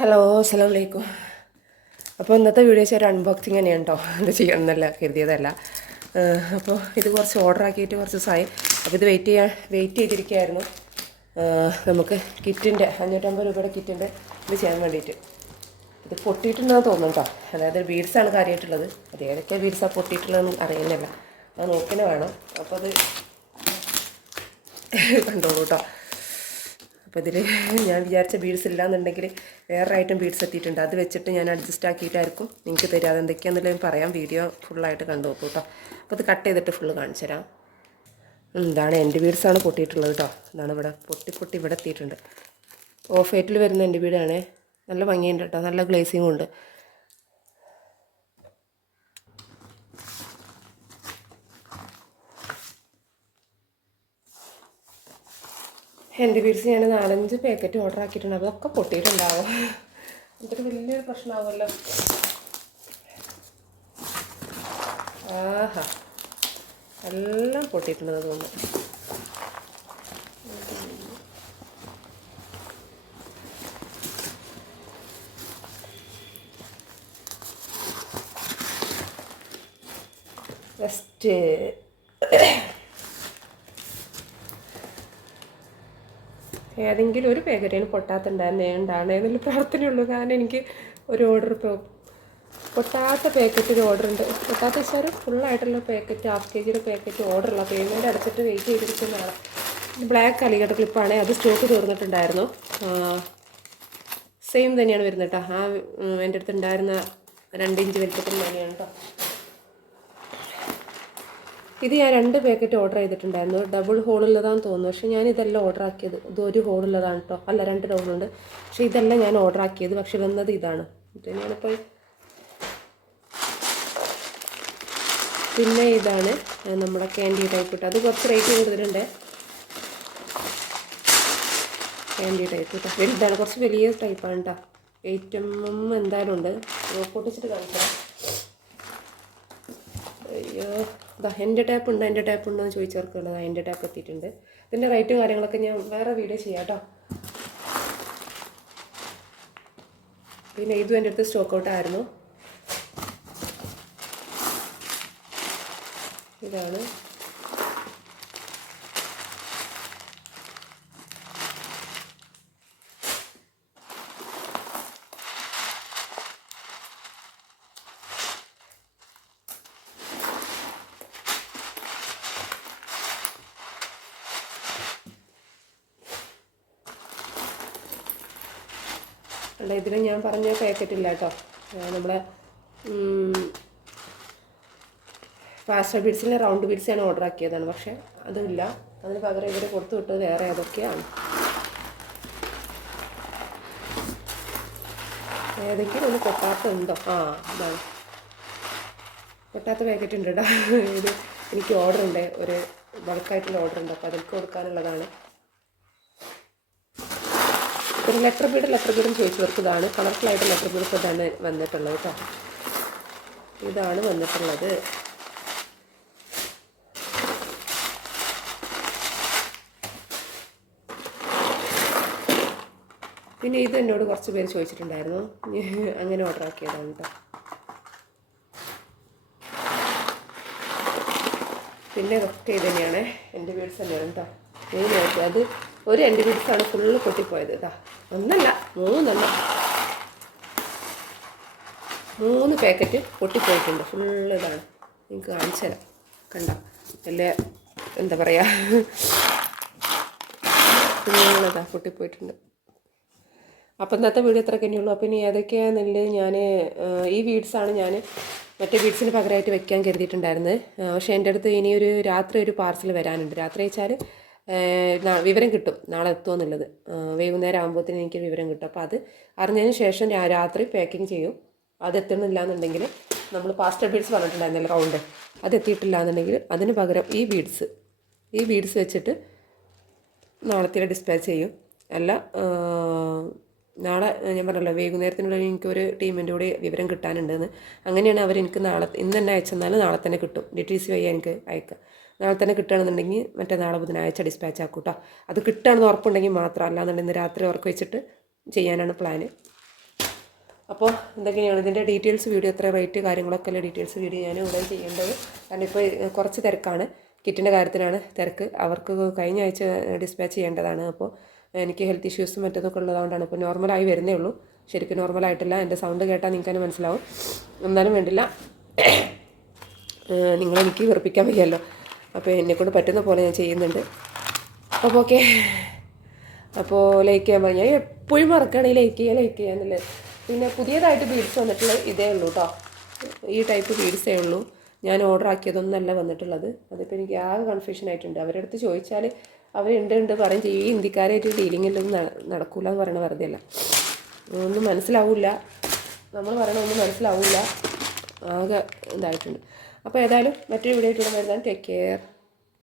Hello അസ്സാം വലൈക്കും അപ്പോൾ ഇന്നത്തെ വീഡിയോ ഒരു അൺബോക്സിങ് തന്നെയാണ് കേട്ടോ ഇത് ചെയ്യണമെന്നല്ല കരുതിയതല്ല. അപ്പോൾ ഇത് കുറച്ച് ഓർഡർ ആക്കിയിട്ട് കുറച്ച് ദിവസമായി അപ്പോൾ ഇത് വെയിറ്റ് ചെയ്യാൻ വെയിറ്റ് ചെയ്തിരിക്കുകയായിരുന്നു. നമുക്ക് കിറ്റിന്റെ അഞ്ഞൂറ്റമ്പത് രൂപയുടെ കിറ്റിന്റെ ഇത് ചെയ്യാൻ വേണ്ടിയിട്ട്. ഇത് പൊട്ടിയിട്ടുണ്ടെന്ന് തോന്നുന്നു കേട്ടോ അതായത് ബീഡ്സാണ് കാര്യമായിട്ടുള്ളത്. അത് ഏതൊക്കെയാണ് ബീഡ്സാണ് പൊട്ടിയിട്ടുള്ളതെന്ന് അറിയുന്നില്ല. അത് നോക്കിനെ വേണം. അപ്പോൾ അത് കണ്ടോളൂ കേട്ടോ അപ്പോൾ ഇതിൽ ഞാൻ വിചാരിച്ച ബീഡ്സ് ഇല്ലാന്നുണ്ടെങ്കിൽ വേറെ ഐറ്റം ബീഡ്സ് എത്തിയിട്ടുണ്ട്. അത് വെച്ചിട്ട് ഞാൻ അഡ്ജസ്റ്റ് ആക്കിയിട്ടായിരിക്കും. നിങ്ങൾക്ക് തരിക അതെന്തൊക്കെയാണെന്നുള്ളത് ഞാൻ പറയാം. വീഡിയോ ഫുള്ളായിട്ട് കണ്ടു നോക്കൂ കേട്ടോ അപ്പോൾ ഇത് കട്ട് ചെയ്തിട്ട് ഫുള്ള് കാണിച്ചു തരാം. ഇതാണ് എന്റെ ബീഡ്സാണ് പൊട്ടിയിട്ടുള്ളത് കേട്ടോ ഇതാണ് ഇവിടെ പൊട്ടി പൊട്ടി ഇവിടെ എത്തിയിട്ടുണ്ട്. ഓഫ് വൈറ്റിൽ വരുന്ന എന്റെ വീടാണേ നല്ല ഭംഗിയുണ്ട് കേട്ടോ നല്ല ഗ്ലേസിങ്ങും ഉണ്ട്. എന്റെ ബീഡ്സ് ഞാൻ നാലഞ്ച് പാക്കറ്റ് ഓർഡർ ആക്കിയിട്ടുണ്ട്. അതൊക്കെ പൊട്ടിയിട്ടുണ്ടാവും. അതൊരു വലിയൊരു പ്രശ്നമാകുമല്ലോ ആഹാ. എല്ലാം പൊട്ടിയിട്ടുണ്ടെന്ന് തോന്നുന്നു. ഫസ്റ്റ് ഏതെങ്കിലും ഒരു പാക്കറ്റിന് പൊട്ടാത്തുണ്ടായിരുന്നേണ്ടാണ് ഏതെങ്കിലും പ്രാർത്ഥനയുള്ളൂ കാരണം എനിക്ക് ഒരു ഓർഡർ ഇപ്പോൾ പൊട്ടാത്ത പാക്കറ്റ് ഒരു ഓർഡർ ഉണ്ട്. പൊട്ടാത്ത വെച്ചാൽ ഫുള്ളായിട്ടുള്ള പാക്കറ്റ് ഹാഫ് കെ ജിയുടെ പാക്കറ്റ് ഓർഡറുള്ള പേയ്മെന്റ് അടച്ചിട്ട് വെയിറ്റ് ചെയ്തിരിക്കുന്നതാണ്. ബ്ലാക്ക് അലിഗഡ് ക്ലിപ്പാണ് അത് സ്റ്റോക്ക് തീർന്നിട്ടുണ്ടായിരുന്നു. സെയിം തന്നെയാണ് വരുന്നത് കേട്ടോ ആ എന്റെ അടുത്തുണ്ടായിരുന്ന രണ്ടിഞ്ച് വലിപ്പത്തിൽ തന്നെയാണ് കേട്ടോ ഇത് ഞാൻ രണ്ട് പാക്കറ്റ് ഓർഡർ ചെയ്തിട്ടുണ്ടായിരുന്നു. ഡബിൾ ഹോളുള്ളതാന്ന് തോന്നുന്നു. പക്ഷേ ഞാൻ ഇതെല്ലാം ഓർഡർ ആക്കിയത്. ഇത് ഒരു ഹോളുള്ളതാണ് കേട്ടോ അല്ല രണ്ട് ഡബിളുണ്ട് പക്ഷേ ഇതെല്ലാം ഞാൻ ഓർഡർ ആക്കിയത്. പക്ഷെ വന്നത് ഇതാണ്. ഞാനിപ്പോൾ പിന്നെ ഇതാണ് നമ്മുടെ ക്യാൻഡി ടൈപ്പ് ഇട്ട് അത് കുറച്ച് റേറ്റ് കൂടുതലുണ്ട്. ക്യാൻഡി ടൈപ്പ് കേട്ടോ വലുതാണ്. കുറച്ച് വലിയ ടൈപ്പാണ് കേട്ടോ ഏറ്റവും എന്തായാലും ഉണ്ട്. പൊട്ടിച്ചിട്ട് കാണിക്കാം. അയ്യോ. ഇതാ എന്റെ ടാപ്പ് ഉണ്ട് എന്റെ ടാപ്പ് ഉണ്ടോ എന്ന് ചോദിച്ചവർക്കുള്ളതാ എന്റെ ടാപ്പ് എത്തിയിട്ടുണ്ട്. ഇതിന്റെ റേറ്റും കാര്യങ്ങളൊക്കെ ഞാൻ വേറെ വീഡിയോ ചെയ്യാം കേട്ടോ. പിന്നെ ഇതും എന്റെ അടുത്ത് സ്റ്റോക്ക് ഔട്ടായിരുന്നു ഇതാണ്. അല്ല ഇതിന് ഞാൻ പറഞ്ഞ പാക്കറ്റില്ല കേട്ടോ. നമ്മളെ പാസ്റ്റർ ബീഡ്സിന്റെ റൗണ്ട് ബീഡ്സ് ഞാൻ ഓർഡർ ആക്കിയതാണ്. പക്ഷേ അതില്ല. അതിന് പകരം ഇവർ കൊടുത്തു വിട്ടത് വേറെ ഏതൊക്കെയാണ്? ഏതെങ്കിലും ഒന്ന് കൊട്ടാത്തുണ്ടോ ആ അതാണ്. കൊട്ടാത്ത പാക്കറ്റ് ഉണ്ട് കേട്ടോ. ഇത് എനിക്ക് ഓർഡർ ഉണ്ട്. ഒരു ബൾക്കായിട്ടുള്ള ഓർഡർ ഉണ്ട്. അപ്പോൾ അതിലേക്ക് കൊടുക്കാനുള്ളതാണ്. ഒരു ലെറ്റർ ബീഡ് ലെറ്റർ ബീഡും ചോദിച്ചവർക്ക് ഇതാണ് കളർഫുൾ ആയിട്ട് ലെറ്റർ ബീഡ് ഇതാണ് വന്നിട്ടുള്ളത് കേട്ടോ. ഇതാണ് വന്നിട്ടുള്ളത്. പിന്നെ ഇത് എന്നോട് കുറച്ച് പേര് ചോദിച്ചിട്ടുണ്ടായിരുന്നു. അങ്ങനെ ഓർഡർ ആക്കിയതാണ് കേട്ടോ പിന്നെ ഇതൊക്കെ ഇത് എന്റെ വീട് തന്നെയാണ് കേട്ടോ മെയിനായിട്ട് അത് ഒരു രണ്ട് വീട്സാണ് ഫുള്ള് പൊട്ടിപ്പോയത്. ഇതാ ഒന്നല്ല മൂന്നല്ല മൂന്ന് പാക്കറ്റ് പൊട്ടിപ്പോയിട്ടുണ്ട്. ഫുള്ള് ഇതാണ്. നിങ്ങൾക്ക് കാണിച്ചു തരാം. കണ്ട? നല്ല എന്താ പറയുക ഫുള്ളതാ പൊട്ടിപ്പോയിട്ടുണ്ട്. അപ്പം ഇന്നത്തെ വീഡിയോ ഇത്ര തന്നെയുള്ളൂ അപ്പം ഇനി ഏതൊക്കെയാണെന്നുള്ളത് ഞാൻ ഈ വീഡ്സാണ് ഞാൻ മറ്റേ വീഡ്സിന് പകരമായിട്ട് വെക്കാൻ കരുതിയിട്ടുണ്ടായിരുന്നത്. പക്ഷേ എന്റെ അടുത്ത് ഇനിയൊരു രാത്രി ഒരു പാർസൽ വരാനുണ്ട്. രാത്രി വെച്ചാൽ വിവരം കിട്ടും നാളെ എത്തുമെന്നുള്ളത് വൈകുന്നേരം ആകുമ്പോഴത്തേന് എനിക്ക് വിവരം കിട്ടും. അപ്പോൾ അത് അറിഞ്ഞതിന് ശേഷം രാത്രി പാക്കിങ് ചെയ്യും. അത് എത്തുന്നില്ല എന്നുണ്ടെങ്കിൽ നമ്മൾ പാസ്റ്റർ ബീഡ്സ് പറഞ്ഞിട്ടുണ്ടായിരുന്നല്ലോ റൗണ്ട് അത് എത്തിയിട്ടില്ല എന്നുണ്ടെങ്കിൽ അതിന് പകരം ഈ ബീഡ്സ് ഈ ബീഡ്സ് വെച്ചിട്ട് നാളത്തേക്ക് ഡിസ്പാച്ച് ചെയ്യും. അല്ല നാളെ ഞാൻ പറഞ്ഞല്ലോ വൈകുന്നേരത്തിനുള്ളിൽ എനിക്കൊരു ടീമിന്റെ കൂടി വിവരം കിട്ടാനുണ്ടെന്ന്. അങ്ങനെയാണ് അവർ എനിക്ക് നാളെ ഇന്ന് തന്നെ അയച്ചെന്നാൽ നാളെ തന്നെ കിട്ടും. ഡി ടി സി വഴി എനിക്ക് അയക്കാം നാളെ തന്നെ കിട്ടുകയാണെന്നുണ്ടെങ്കിൽ മറ്റേ നാളെ ബുധനാഴ്ച ഡിസ്പാച്ച് ആക്കും കേട്ടോ അത് കിട്ടുകയാണെന്ന് ഉറപ്പുണ്ടെങ്കിൽ മാത്രം അല്ലാന്നുണ്ടെങ്കിൽ രാത്രി ഉറക്കം വെച്ചിട്ട് ചെയ്യാനാണ് പ്ലാന് അപ്പോൾ എന്തൊക്കെയാണ് ഇതിന്റെ ഡീറ്റെയിൽസ് വീഡിയോ എത്ര റേറ്റ് കാര്യങ്ങളൊക്കെ ഉള്ള ഡീറ്റെയിൽസ് വീഡിയോ ഞാൻ ഉടൻ ചെയ്യേണ്ടത്. കാരണം ഇപ്പോൾ കുറച്ച് തിരക്കാണ്. കിറ്റിന്റെ കാര്യത്തിലാണ് തിരക്ക്. അവർക്ക് കഴിഞ്ഞ ആഴ്ച ഡിസ്പാച്ച് ചെയ്യേണ്ടതാണ്. അപ്പോൾ എനിക്ക് ഹെൽത്ത് ഇഷ്യൂസും മറ്റതൊക്കെ ഉള്ളതുകൊണ്ടാണ് ഇപ്പോൾ നോർമലായി വരുന്നേ ഉള്ളൂ. ശരിക്കും നോർമലായിട്ടില്ല എന്റെ സൗണ്ട് കേട്ടാൽ നിങ്ങൾക്ക് തന്നെ മനസ്സിലാവും. എന്നാലും വേണ്ടില്ല. നിങ്ങളെനിക്ക് വെറുപ്പിക്കാൻ വയ്യല്ലോ. അപ്പോൾ എന്നെക്കൊണ്ട് പറ്റുന്ന പോലെ ഞാൻ ചെയ്യുന്നുണ്ട്. അപ്പോൾ ഓക്കെ. അപ്പോൾ ലൈക്ക് ചെയ്യാൻ പറഞ്ഞു ഞാൻ എപ്പോഴും മറക്കുകയാണ് ഈ ലൈക്ക് ചെയ്യുക ലൈക്ക് ചെയ്യുക എന്നുള്ളത്. പിന്നെ പുതിയതായിട്ട് ബീഡ്സ് വന്നിട്ടുള്ള ഇതേ ഉള്ളൂ കേട്ടോ ഈ ടൈപ്പ് ബീഡ്സേ ഉള്ളൂ. ഞാൻ ഓർഡർ ആക്കിയതൊന്നല്ല വന്നിട്ടുള്ളത്. അതിപ്പോൾ എനിക്ക് ആകെ കൺഫ്യൂഷൻ ആയിട്ടുണ്ട്. അവരുടെ അടുത്ത് ചോദിച്ചാൽ അവരുണ്ട് ഉണ്ട് പറയും ചെയ്യും. ഈ ഹിന്ദിക്കാരായിട്ട് ഡീലിങ്ങിലൊന്നും നടക്കൂല എന്ന് പറയണ വെറുതെ അല്ല. ഒന്നും മനസ്സിലാവില്ല. നമ്മൾ പറയണ ഒന്നും മനസ്സിലാവില്ല. ആകെ ഇതായിട്ടുണ്ട്. അപ്പോൾ ഏതായാലും മറ്റൊരു വീഡിയോ ആയിട്ട് വരുന്നതാണ് ടേക്ക് കെയർ